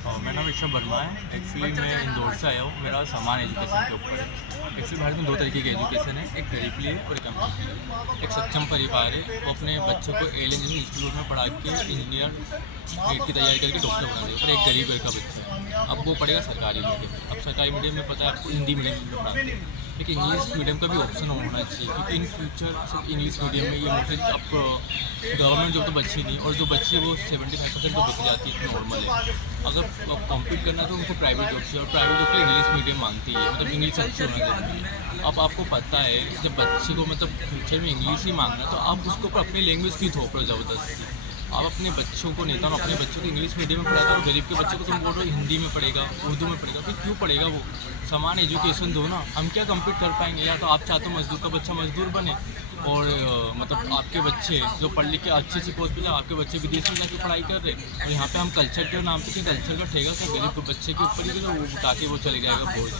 मेरा नाम ऋषभ वर्मा है। एक्चुअली मैं इंदौर से आया हूँ। मेरा समान एजुकेशन के ऊपर है। एक्चुअली भारत में दो तरीके की एजुकेशन है, एक गरीब के लिए और एक अमीर के लिए। एक सक्षम परिवार है, वो अपने बच्चों को एल इंस्टीट्यूट में पढ़ा के इंजीनियर नीट की तैयारी करके डॉक्टर बना देगा। और एक गरीब घर का बच्चा है, अब वो पढ़ेगा सरकारी मीडियम। अब सरकारी मीडियम में पता है आपको हिंदी मीडियम में पढ़ाते हैं, लेकिन इंग्लिश मीडियम का भी ऑप्शन होना चाहिए, क्योंकि इन फ्यूचर सिर्फ इंग्लिश मीडियम में ये मोस्टली अब गवर्नमेंट जॉब तो बची नहीं, और जो बच्ची है वो 75% तो बच जाती है, नॉर्मल है। अगर कॉम्पीट करना तो उनको प्राइवेट जॉब चाहिए, और प्राइवेट जॉब के लिए इंग्लिश मीडियम मांगती है, मतलब इंग्लिश अच्छी होना जरूरी है। अब आपको पता है जब बच्चे को मतलब फ्यूचर में इंग्लिश ही मांगना, तो आप उसको ऊपर अपनी लैंग्वेज क्यों थोप रहे हो ज़बरदस्ती। आप अपने बच्चों को नेता अपने बच्चों को इंग्लिश मीडियम में पढ़ाते हो, और गरीब के बच्चों को तुम बोल रहे हो हिंदी में पढ़ेगा, उर्दू में पढ़ेगा। फिर क्यों पढ़ेगा वो? समान एजुकेशन दो ना। हम क्या कम्पीट कर पाएंगे? या तो आप चाहते हो मजदूर का बच्चा मजदूर बने, और मतलब आपके बच्चे जो पढ़ लिख के अच्छी सी पोस्ट पे जाए, आपके बच्चे विदेश में जाके पढ़ाई कर रहे हैं, और यहाँ पे हम कल्चर के नाम पे कल्चर का ठेगा क्या गरीब के बच्चे के ऊपर ही, वो उठा के वो चले जाएगा बोझ।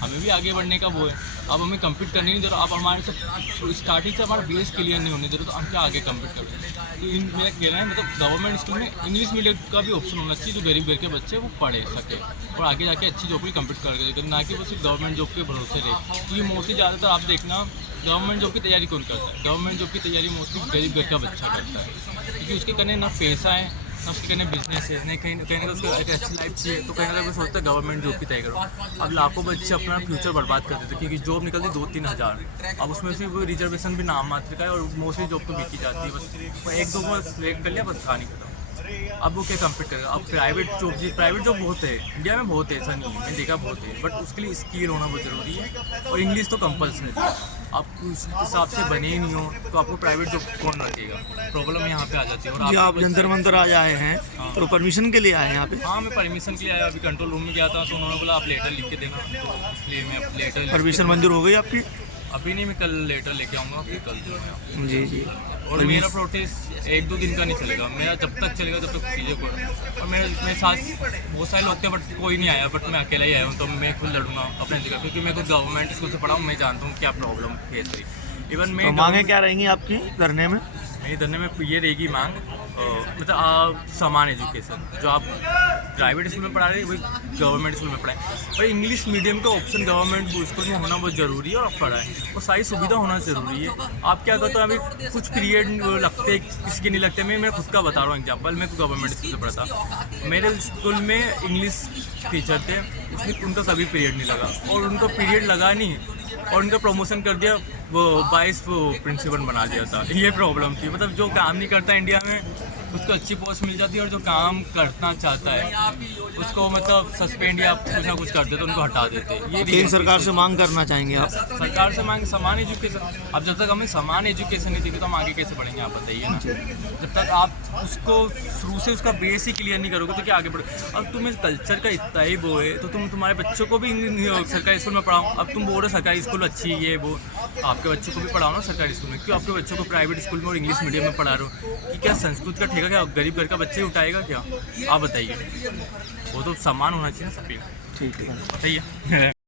हमें भी आगे बढ़ने का वो है। अब हमें कम्पीट करनी नहीं जरूरत। आप हमारे से स्टार्टिंग से हमारा बेस क्लियर नहीं होने जरूरत, तो हम क्या आगे कम्पीट कर रहे हैं? तो मेरा कहना है मतलब गवर्नमेंट स्कूल में इंग्लिश मीडियम का भी ऑप्शन होना चाहिए, जो गरीब घर के बच्चे वो पढ़े सके और आगे जाके अच्छी जॉब भी कम्पीट कर सके, ना कि वो सिर्फ गवर्नमेंट जॉब के भरोसे रहे। क्योंकि मोस्टली ज़्यादातर आप देखना गवर्नमेंट जॉब की तैयारी कौन करता है? गवर्नमेंट जॉब की तैयारी मोस्टली गरीब घर का बच्चा करता है, क्योंकि उसके करने ना पैसा है, ना उसके करने बिजनेस है, नहीं कहीं ना उसको एक अच्छी लाइफ चाहिए, तो कहीं ना कहीं सोचता है गवर्नमेंट जॉब की तैयारी करो। अब लाखों बच्चे अपना फ्यूचर बर्बाद कर देते, क्योंकि जॉब निकलती 2-3 हज़ार, अब उसमें से वो रिजर्वेशन भी नाम मात्र का है, और मोस्टली जॉब तो बिकी जाती है, बस एक दो को सिलेक्ट कर लिया, बस कहानी खत्म। अब वो क्या कम्पीट करेगा? अब प्राइवेट जॉब बहुत है इंडिया में, बहुत है, ऐसा नहीं है, मैंने देखा बहुत है, बट उसके लिए स्किल होना बहुत ज़रूरी है, और इंग्लिश तो कंपलसरी है। आप उस हिसाब से बने ही नहीं हो तो आपको प्राइवेट जॉब कौन रखेगा? प्रॉब्लम यहाँ पे आ जाती है। और जी, आप जंतर मंतर आज आए हैं, तो परमिशन के लिए आए हैं यहाँ पे? हाँ, मैं परमिशन के लिए आया। अभी कंट्रोल रूम में गया था, तो उन्होंने बोला आप लेटर लिख के देना, तो इसलिए मैं अब लेटर परमिशन मंजूर हो गई आपकी? अभी नहीं, मैं कल लेटर लेके आऊँगा, फिर कल जो है। जी जी। और मेरा प्रोटेस्ट 1-2 दिन का नहीं चलेगा, मेरा जब तक चलेगा जब तक चीज़ें को। और मेरे साथ बहुत सारे लोग थे, बट कोई नहीं आया, बट मैं अकेला ही आया हूँ, तो मैं खुद लड़ूंगा अपने जगह, क्योंकि मैं खुद गवर्नमेंट स्कूल से पढ़ा हूँ, मैं जानता हूँ क्या प्रॉब्लम फेस करी। इवन मैं तो मांगे क्या रहेंगी आपकी धरने में? मेरी धरने में ये रहेगी मांग, मतलब समान एजुकेशन, जो आप प्राइवेट स्कूल में पढ़ा रहे हैं वही गवर्नमेंट स्कूल में पढ़ाएं। पर इंग्लिश मीडियम का ऑप्शन गवर्नमेंट स्कूल में होना बहुत ज़रूरी है, और आप पढ़ाएं, और सारी सुविधा होना ज़रूरी है। आप क्या करते हो? अभी कुछ पीरियड लगते किसी के नहीं लगते। मैं खुद का बता रहा हूँ एग्जाम्पल। मैं गवर्नमेंट स्कूल से पढ़ा, मेरे स्कूल में इंग्लिश टीचर थे, उसमें उनका कभी पीरियड नहीं लगा, और उनका पीरियड लगा नहीं, और उनका प्रमोशन कर दिया, वो 22 प्रिंसिपल बना दिया था। ये प्रॉब्लम थी। मतलब जो काम नहीं करता इंडिया में उसको अच्छी पोस्ट मिल जाती है, और जो काम करना चाहता है उसको मतलब सस्पेंड या कुछ ना कुछ कर देते, उनको हटा देते। ये केंद्र सरकार से मांग करना चाहेंगे आप? सरकार से मांग समान एजुकेशन। अब जब तक हमें समान एजुकेशन नहीं देगी तो हम आगे कैसे बढ़ेंगे? आप बताइए ना। जब तक आप उसको शुरू से उसका बेस ही क्लियर नहीं करोगे तो क्या आगे बढ़े? अब तुम्हें कल्चर का इतना ही वो है, तो तुम तुम्हारे बच्चों को भी सरकारी स्कूल में पढ़ाओ। अब तुम बोल रहे सरकारी स्कूल अच्छी है, वो आपके बच्चों को भी पढ़ाओ ना सरकारी स्कूल में। क्यों आपके बच्चों को प्राइवेट स्कूल में और इंग्लिश मीडियम में पढ़ा रहे हो? कि क्या संस्कृत का ठेका क्या गरीब घर का बच्चे ही उठाएगा क्या? आप बताइए। वो तो समान होना चाहिए ना सबके। ठीक है, बताइए।